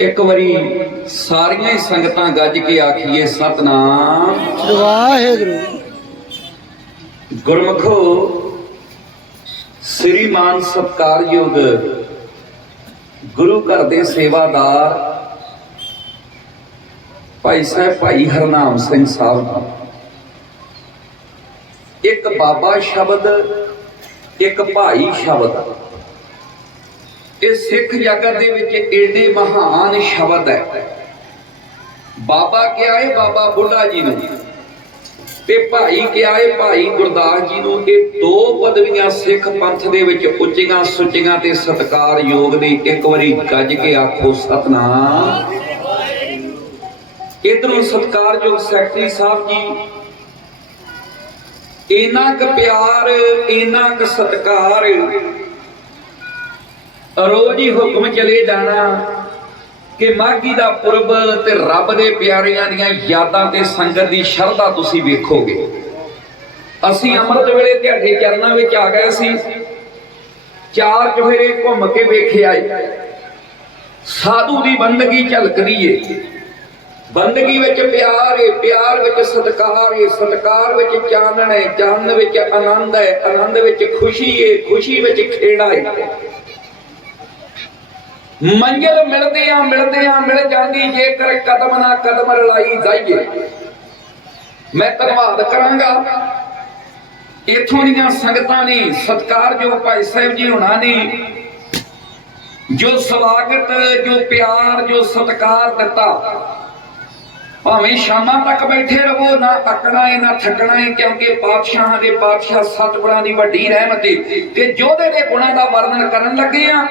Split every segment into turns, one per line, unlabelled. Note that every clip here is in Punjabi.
ਇੱਕ ਵਾਰੀ ਸਾਰੀਆਂ ਹੀ ਸੰਗਤਾਂ ਗੱਜ ਕੇ ਆਖੀਏ ਸਤਨਾਮ।
ਵਾਹਿਗੁਰੂ।
ਗੁਰਮਖੋ ਸ੍ਰੀਮਾਨ ਸਤਕਾਰਯੋਗ ਗੁਰੂ ਘਰ ਦੇ ਸੇਵਾਦਾਰ ਭਾਈ ਸਾਹਿਬ ਭਾਈ ਹਰਨਾਮ ਸਿੰਘ ਸਾਹਿਬ। ਇੱਕ ਬਾਬਾ ਸ਼ਬਦ ਇੱਕ ਭਾਈ ਸ਼ਬਦ। ਇਹ ਸਿੱਖ ਜਗਤ ਦੇ ਵਿੱਚ ਏਡੇ ਮਹਾਨ ਸ਼ਬਦ ਹੈ। ਬਾਬਾ ਕਿਹਾ ਹੈ ਬਾਬਾ ਬੁੱਢਾ ਜੀ ਨੂੰ ਤੇ ਭਾਈ ਕਿਹਾ ਹੈ ਭਾਈ ਗੁਰਦਾਸ ਜੀ ਨੂੰ, ਇਹ ਦੋ ਪਦਵੀਆਂ ਸਿੱਖ ਪੰਥ ਦੇ ਵਿੱਚ ਉੱਚੀਆਂ ਸੁੱਚੀਆਂ ਤੇ ਸਤਿਕਾਰਯੋਗ ਨੇ ਇੱਕ ਵਾਰੀ ਗੱਜ ਕੇ ਆਖੋ ਸਤਨਾਮ। ਇਧਰੋਂ ਸਤਿਕਾਰਯੋਗ ਸੈਕਟਰੀ ਸਾਹਿਬ ਜੀ, ਇੰਨਾ ਕੁ ਪਿਆਰ, ਇੰਨਾ ਕੁ ਸਤਿਕਾਰ ਰੋਜ਼ ਹੀ ਹੁਕਮ ਚਲੇ ਜਾਣਾ ਕਿ ਮਾਗੀ ਦਾ ਪੁਰਬ ਤੇ ਰੱਬ ਦੇ ਪਿਆਰਿਆਂ ਦੀਆਂ ਯਾਦਾਂ ਤੇ ਸੰਗਤ ਦੀ ਸ਼ਰਧਾ ਤੁਸੀਂ ਵੇਖੋਗੇ। ਅਸੀਂ ਅੰਮ੍ਰਿਤ ਵੇਲੇ ਤੁਹਾਡੇ ਚਰਨਾਂ ਵਿੱਚ ਆ ਗਏ ਸੀ। ਚਾਰ ਚੁਫੇਰੇ ਘੁੰਮ ਕੇ ਵੇਖਿਆ ਏ ਸਾਧੂ ਦੀ ਬੰਦਗੀ ਝਲਕਦੀ ਏ। ਬੰਦਗੀ ਵਿੱਚ ਪਿਆਰ ਏ, ਪਿਆਰ ਵਿੱਚ ਸਤਿਕਾਰ ਏ, ਸਤਿਕਾਰ ਵਿੱਚ ਚਾਨਣ ਏ, ਚਾਨਣ ਵਿੱਚ ਆਨੰਦ ਹੈ ਆਨੰਦ ਵਿੱਚ ਖੁਸ਼ੀ ਏ, ਖੁਸ਼ੀ ਵਿੱਚ ਖੇੜਾ ਏ। ਮੰਜ਼ਿਲ ਮਿਲਦੇ ਆ ਮਿਲਦੇ ਆ, ਮਿਲ ਜਾਂਦੀ ਜੇਕਰ ਕਦਮ ਨਾ ਕਦਮ ਰਲਾਈ ਜਾਈਏ। ਮੈਂ ਧੰਨਵਾਦ ਕਰਾਂਗਾ। ਇਥੋਂ ਦੀਆਂ ਸੰਗਤਾਂ ਨੇ, ਸਤਿਕਾਰਯੋਗ ਭਾਈ ਸਾਹਿਬ ਜੀ ਹੁਣਾਂ ਨੇ, ਜੋ ਸਵਾਗਤ, ਜੋ ਪਿਆਰ, ਜੋ ਸਤਿਕਾਰ ਦਿੱਤਾ। ਭਾਵੇਂ ਸ਼ਾਮਾਂ ਤੱਕ ਬੈਠੇ ਰਹੋ, ਨਾ ਅੱਕਣਾ ਹੈ ਨਾ ਥੱਕਣਾ ਹੈ ਕਿਉਂਕਿ ਪਾਤਸ਼ਾਹਾਂ ਦੇ ਪਾਤਸ਼ਾਹ ਸਤਿਗੁਰਾਂ ਦੀ ਵੱਡੀ ਰਹਿਮਤ ਹੈ ਤੇ ਜੋਧੇ ਦੇ ਗੁਣਾਂ ਦਾ ਵਰਣਨ ਕਰਨ ਲੱਗੇ ਆ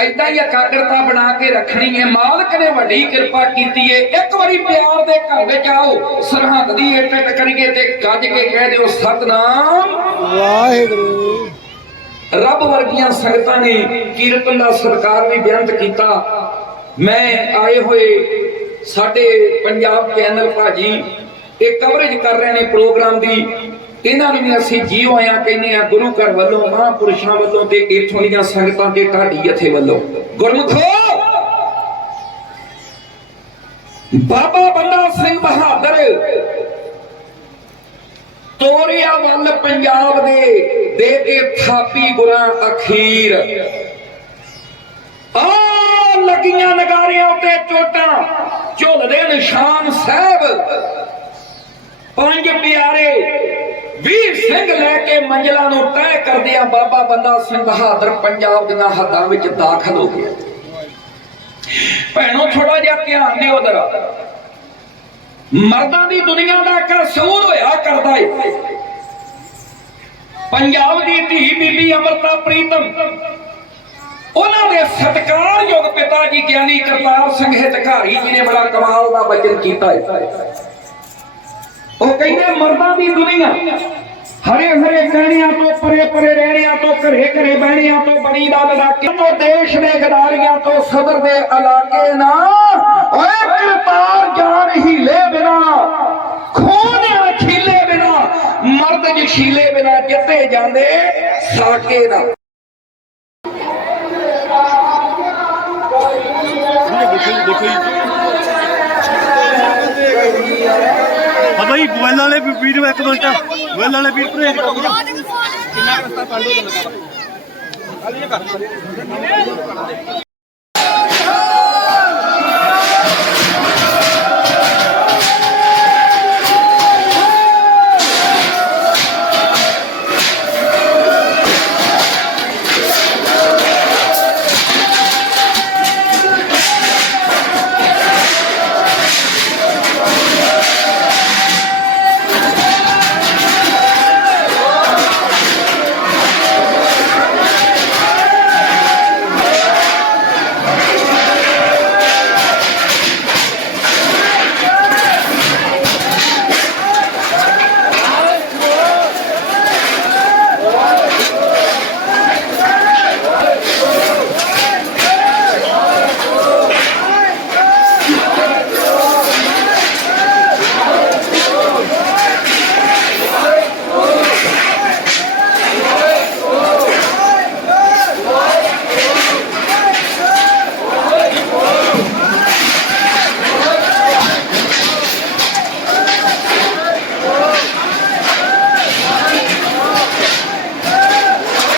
ਐਦਾਂ ਹੀ ਇਕਾਗਰਤਾ ਬਣਾ ਕੇ ਰੱਖਣੀ ਹੈ ਮਾਲਕ ਨੇ ਵੱਡੀ ਕਿਰਪਾ ਕੀਤੀ ਹੈ ਇੱਕ ਵਾਰੀ ਪਿਆਰ ਦੇ ਘਰ ਵਿੱਚ ਆਓ, ਸਰਹੰਦ ਦੀ ਇੱਟ ਇੱਟ ਕਰੀਏ ਤੇ ਗੱਜ ਕੇ ਕਹਿ ਦਿਓ, ਸਤਨਾਮ।
ਵਾਹਿਗੁਰੂ
ਰੱਬ ਵਰਗੀਆਂ ਸੰਗਤਾਂ ਨੇ ਕੀਰਤਨ ਦਾ ਸਤਿਕਾਰ ਵੀ ਬੇਅੰਤ ਕੀਤਾ। ਮੈਂ ਆਏ ਹੋਏ ਸਾਡੇ ਪੰਜਾਬ ਚੈਨਲ ਭਾਜੀ, ਇਹ ਕਵਰੇਜ ਕਰ ਰਹੇ ਨੇ ਪ੍ਰੋਗਰਾਮ ਦੀ। ਇਹਨਾਂ ਨੂੰ ਵੀ ਅਸੀਂ ਜੀਓ ਆਇਆਂ ਕਹਿੰਦੇ ਆ ਗੁਰੂ ਘਰ ਵੱਲੋਂ, ਮਹਾਂਪੁਰਸ਼ਾਂ ਵੱਲੋਂ ਤੇ ਇਥੋਂ ਦੀਆਂ ਸੰਗਤਾਂ ਤੇ ਢਾਡੀ ਜਥੇ ਵੱਲੋਂ। ਗੁਰਮੁਖੋ! ਬਾਬਾ ਬੰਦਾ ਸਿੰਘ ਬਹਾਦਰ ਤੋਰਿਆ ਵੱਲ ਪੰਜਾਬ ਦੇ ਦੇ ਕੇ ਥਾਪੀ ਗੁਰਾਂ ਅਖੀਰ। ਆ ਲੱਗੀਆਂ ਨਗਾਰਿਆਂ ਉੱਤੇ ਚੋਟਾਂ। ਝੁੱਲਦੇ ਨਿਸ਼ਾਨ ਸਾਹਿਬ। ਪੰਜ ਪਿਆਰੇ ਵੀਰ ਸਿੰਘ ਲੈ ਕੇ ਮੰਜ਼ਲਾਂ ਨੂੰ ਤੈਅ ਕਰਦਿਆਂ ਬਾਬਾ ਬੰਦਾ ਸਿੰਘ ਬਹਾਦਰ ਪੰਜਾਬ ਦੀਆਂ ਹੱਦਾਂ ਵਿੱਚ ਦਾਖਲ ਹੋ ਗਿਆ ਭੈਣੋ ਥੋੜਾ ਜਿਹਾ ਧਿਆਨ ਦਿਓ ਉਧਰ। ਮਰਦਾਂ ਦੀ ਦੁਨੀਆ ਦਾ ਕਸੂਰ ਹੋਇਆ ਕਰਦਾ ਏ। ਪੰਜਾਬ ਦੀ ਧੀ ਬੀਬੀ ਅਮਰਤਾ ਪ੍ਰੀਤਮ ਉਹਨਾਂ ਦੇ ਸਤਿਕਾਰਯੋਗ ਪਿਤਾ ਜੀ ਗਿਆਨੀ ਕਰਤਾਰ ਸਿੰਘ ਹਿਤਕਾਰੀ ਜੀ ਨੇ ਬੜਾ ਕਮਾਲ ਦਾ ਬਚਨ ਕੀਤਾ ਹੈ। ਉਹ ਕਹਿੰਦੇ, ਮਰਦਾਂ ਦੀ ਦੁਨੀਆ। ਹਰੇ ਹਰੇ ਕਹਿਣਿਆਂ ਤੋਂ, ਪਰੇ ਪਰੇ ਰਹਿਣਿਆਂ ਤੋਂ, ਘਰੇ ਘਰੇ ਬਹਿਣਿਆਂ ਤੋਂ ਬੜੀ ਦਾ ਲੜਾਕੇ ਤੋਂ, ਦੇਸ਼ ਦੇ ਗਦਾਰੀਆਂ ਤੋਂ, ਸਦਰ ਦੇ ਇਲਾਕੇ ਨਾ। ਓਏ ਕਰਤਾਰ ਜਾਨ ਹੀਲੇ ਬਿਨਾ, ਖੂਨ ਅਖੀਲੇ ਬਿਨਾ, ਮਰਦ ਜਸ਼ੀਲੇ ਬਿਨਾ ਜਿੱਤੇ ਜਾਂਦੇ ਸਾਕੇ ਨਾ
ਬਾਬਾ ਜੀ। ਮੋਬਾਈਲ ਵਾਲੇ ਵੀ ਵੀਡੀਓ ਇੱਕ ਮਿੰਟ। ਮੋਬਾਈਲ ਵਾਲੇ ਵੀਰ ਭਰੇ
ਕਿੰਨਾ ਰਸਤਾ ਪੜ ਦੋ